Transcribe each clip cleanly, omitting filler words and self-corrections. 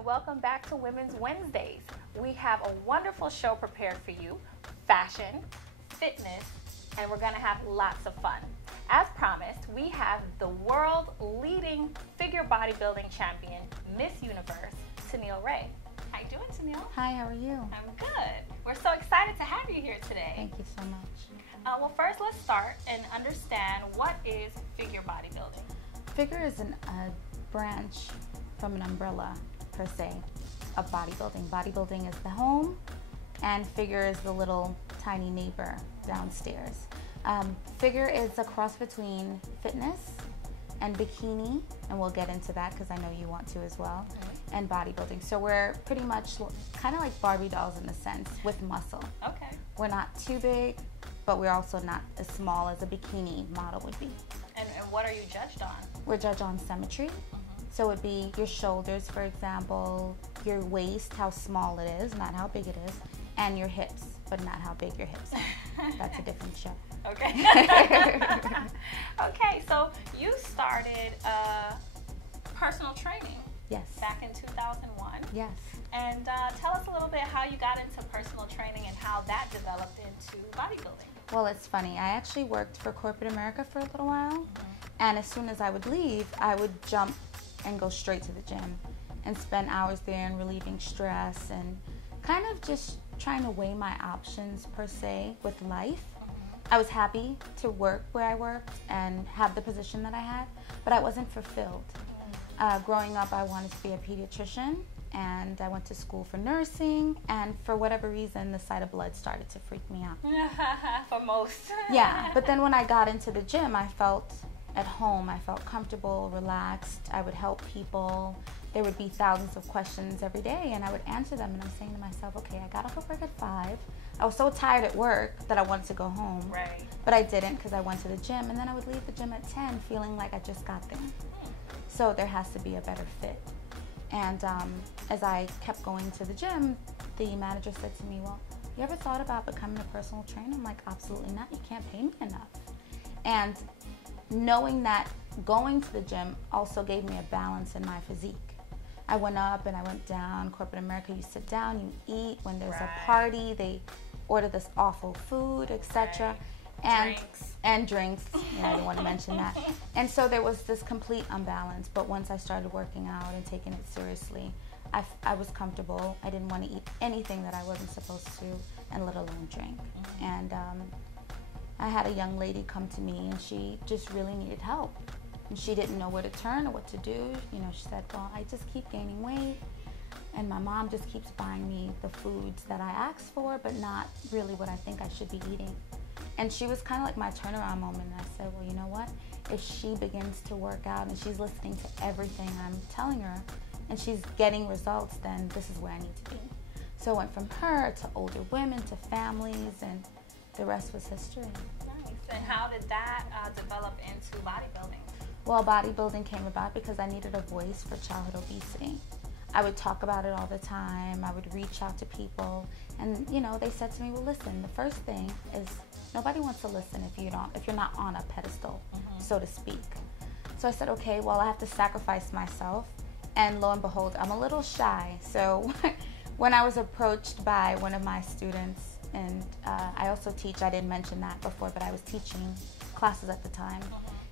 and welcome back to Women's Wednesdays. We have a wonderful show prepared for you, fashion, fitness, and we're going to have lots of fun. As promised, we have the world-leading figure bodybuilding champion, Miss Universe, Tennille Ray. How you doing, Tennille? Hi, how are you? I'm good. We're so excited to have you here today. Thank you so much. Well, first let's start and understand what is figure bodybuilding. Figure is a branch from an umbrella, per se, of bodybuilding. Bodybuilding is the home, and figure is the little tiny neighbor downstairs. Figure is a cross between fitness and bikini, and we'll get into that because I know you want to as well, and bodybuilding. So we're pretty much kind of like Barbie dolls in a sense, with muscle. Okay. We're not too big, but we're also not as small as a bikini model would be. And what are you judged on? We're judged on symmetry. So it would be your shoulders, for example, your waist, how small it is, not how big it is, and your hips, but not how big your hips are. That's a different show. Okay. Okay, so you started personal training. Yes. Back in 2001. Yes. And tell us a little bit how you got into personal training and how that developed into bodybuilding. Well, it's funny. I actually worked for corporate America for a little while, and as soon as I would leave, I would jump and go straight to the gym and spend hours there and relieving stress and kind of just trying to weigh my options, per se, with life. I was happy to work where I worked and have the position that I had, but I wasn't fulfilled. Growing up, I wanted to be a pediatrician, and I went to school for nursing, and for whatever reason, the sight of blood started to freak me out. For most. Yeah, but then when I got into the gym, I felt at home. I felt comfortable, relaxed. I would help people. There would be thousands of questions every day, and I would answer them, and I'm saying to myself, okay, I got off of work at 5. I was so tired at work that I wanted to go home. Right. But I didn't because I went to the gym, and then I would leave the gym at 10 feeling like I just got there. So there has to be a better fit. And as I kept going to the gym, the manager said to me, well, you ever thought about becoming a personal trainer? I'm like, absolutely not. You can't pay me enough. And knowing that going to the gym also gave me a balance in my physique. I went up and I went down. Corporate America, you sit down, you eat. When there's a party, they order this awful food, etc. And drinks. Yeah, I don't want to mention that. And so there was this complete imbalance. But once I started working out and taking it seriously, I was comfortable. I didn't want to eat anything that I wasn't supposed to, and let alone drink. And I had a young lady come to me, and she just really needed help. And she didn't know where to turn or what to do. You know, she said, well, I just keep gaining weight, and my mom just keeps buying me the foods that I asked for, but not really what I think I should be eating. And she was kind of like my turnaround moment. And I said, well, you know what? If she begins to work out and she's listening to everything I'm telling her, and she's getting results, then this is where I need to be. So I went from her to older women to families, and the rest was history. Nice. And how did that develop into bodybuilding? Well, bodybuilding came about because I needed a voice for childhood obesity. I would talk about it all the time. I would reach out to people, and you know, they said to me, well, listen, the first thing is nobody wants to listen if you're not on a pedestal, so to speak. So I said, okay, well, I have to sacrifice myself, and lo and behold, I'm a little shy. So when I was approached by one of my students, and I also teach, I didn't mention that before, but I was teaching classes at the time,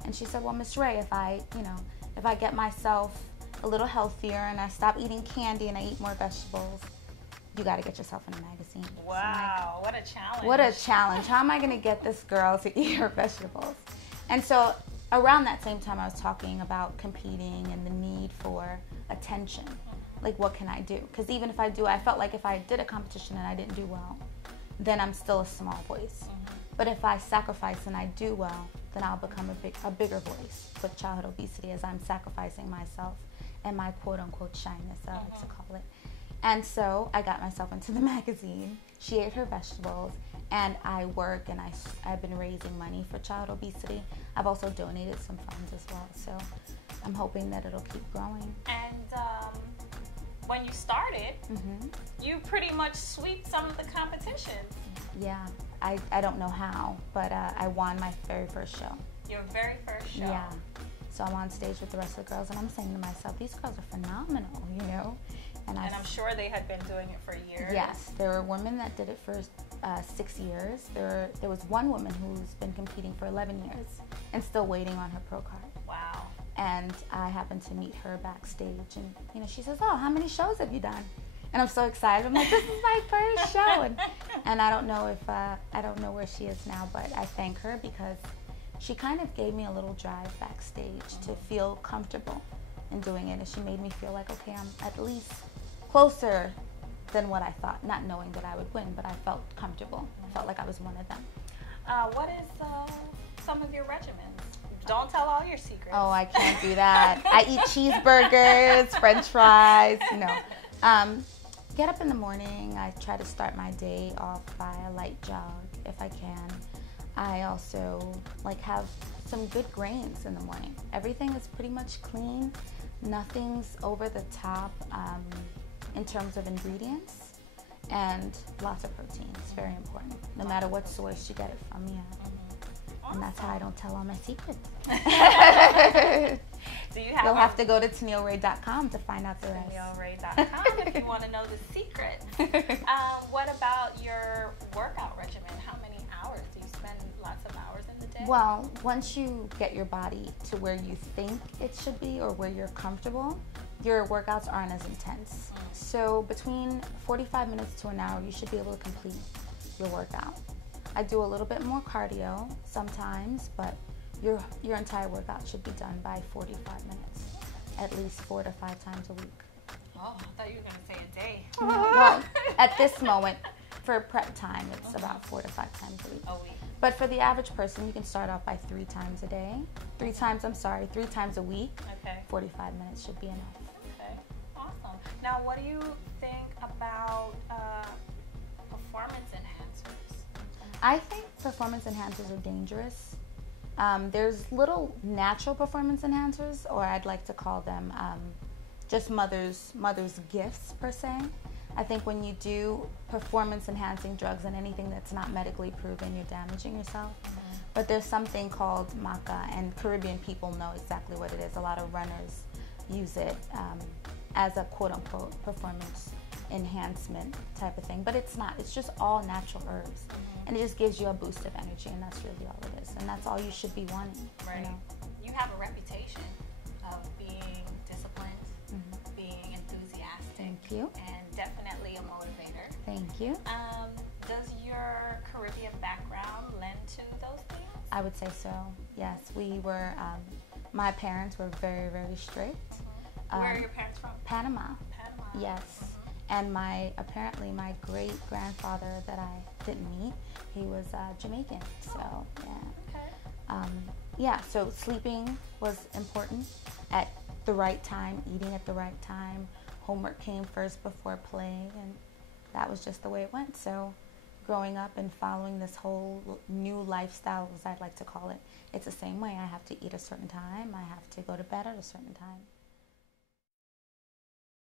and she said, well, Miss Ray, if I get myself a little healthier and I stop eating candy and I eat more vegetables, you got to get yourself in a magazine. Wow, what a challenge. What a challenge. How am I going to get this girl to eat her vegetables? And so around that same time, I was talking about competing and the need for attention. Like, what can I do? Because even if I felt like if I did a competition and I didn't do well, then I'm still a small voice. But if I sacrifice and I do well, then I'll become a bigger voice with childhood obesity, as I'm sacrificing myself and my quote-unquote shyness, I like to call it. And so I got myself into the magazine. She ate her vegetables, and I work, and I've been raising money for child obesity. I've also donated some funds as well, so I'm hoping that it'll keep growing. And when you started, you pretty much swept some of the competitions. Yeah, I don't know how, but I won my very first show. Your very first show? Yeah. So I'm on stage with the rest of the girls, and I'm saying to myself, these girls are phenomenal, you know? sure they had been doing it for years. Yes, there were women that did it for 6 years. There was one woman who's been competing for 11 years and still waiting on her pro card. Wow. And I happened to meet her backstage, and she says, "Oh, how many shows have you done?" And I'm so excited. I'm like, "This is my first show." And I don't know where she is now, but I thank her because she kind of gave me a little drive backstage to feel comfortable in doing it, and she made me feel like, okay, I'm at least closer than what I thought, not knowing that I would win, but I felt comfortable. I felt like I was one of them. What is some of your regimens? Don't tell all your secrets. Oh, I can't do that. I eat cheeseburgers, French fries. No. Get up in the morning. I try to start my day off by a light jog if I can. I also have some good grains in the morning. Everything is pretty much clean. Nothing's over the top in terms of ingredients, and lots of protein. It's very important. No matter what source you get it from, yeah. Awesome. And that's how I don't tell all my secrets. You'll have to go to TennilleRay.com to find out the rest. TennilleRay.com if you want to know the secret. What about your workout regimen? How many hours? Do you spend lots of hours in the day? Well, once you get your body to where you think it should be or where you're comfortable, your workouts aren't as intense. So between 45 minutes to an hour, you should be able to complete your workout. I do a little bit more cardio sometimes, but your entire workout should be done by 45 minutes, at least 4 to 5 times a week. Oh, I thought you were going to say a day. Well, at this moment, for prep time, it's about 4 to 5 times a week. But for the average person, you can start off by 3 times a day. 3 times a week. Okay. 45 minutes should be enough. Okay, awesome. Now, what do you think about performance enhancers? I think performance enhancers are dangerous. There's little natural performance enhancers, or I'd like to call them just mother's gifts per se. I think when you do performance enhancing drugs and anything that's not medically proven, you're damaging yourself. But there's something called maca, and Caribbean people know exactly what it is. A lot of runners use it as a quote-unquote performance enhancement type of thing, but it's not. It's just all natural herbs, and it just gives you a boost of energy, and that's really all it is, and that's all you should be wanting. Right. You have a reputation of being disciplined, being enthusiastic. Thank you. And definitely a motivator. Thank you. Does your Caribbean background lend to those things? I would say so. Yes, we were. My parents were very, very strict. Where are your parents from? Panama. Panama. Yes. And apparently my great grandfather that I didn't meet, he was Jamaican. So yeah. Okay. So sleeping was important at the right time, eating at the right time. Homework came first before play, and that was just the way it went. So growing up and following this whole new lifestyle, as I'd like to call it, it's the same way. I have to eat a certain time. I have to go to bed at a certain time.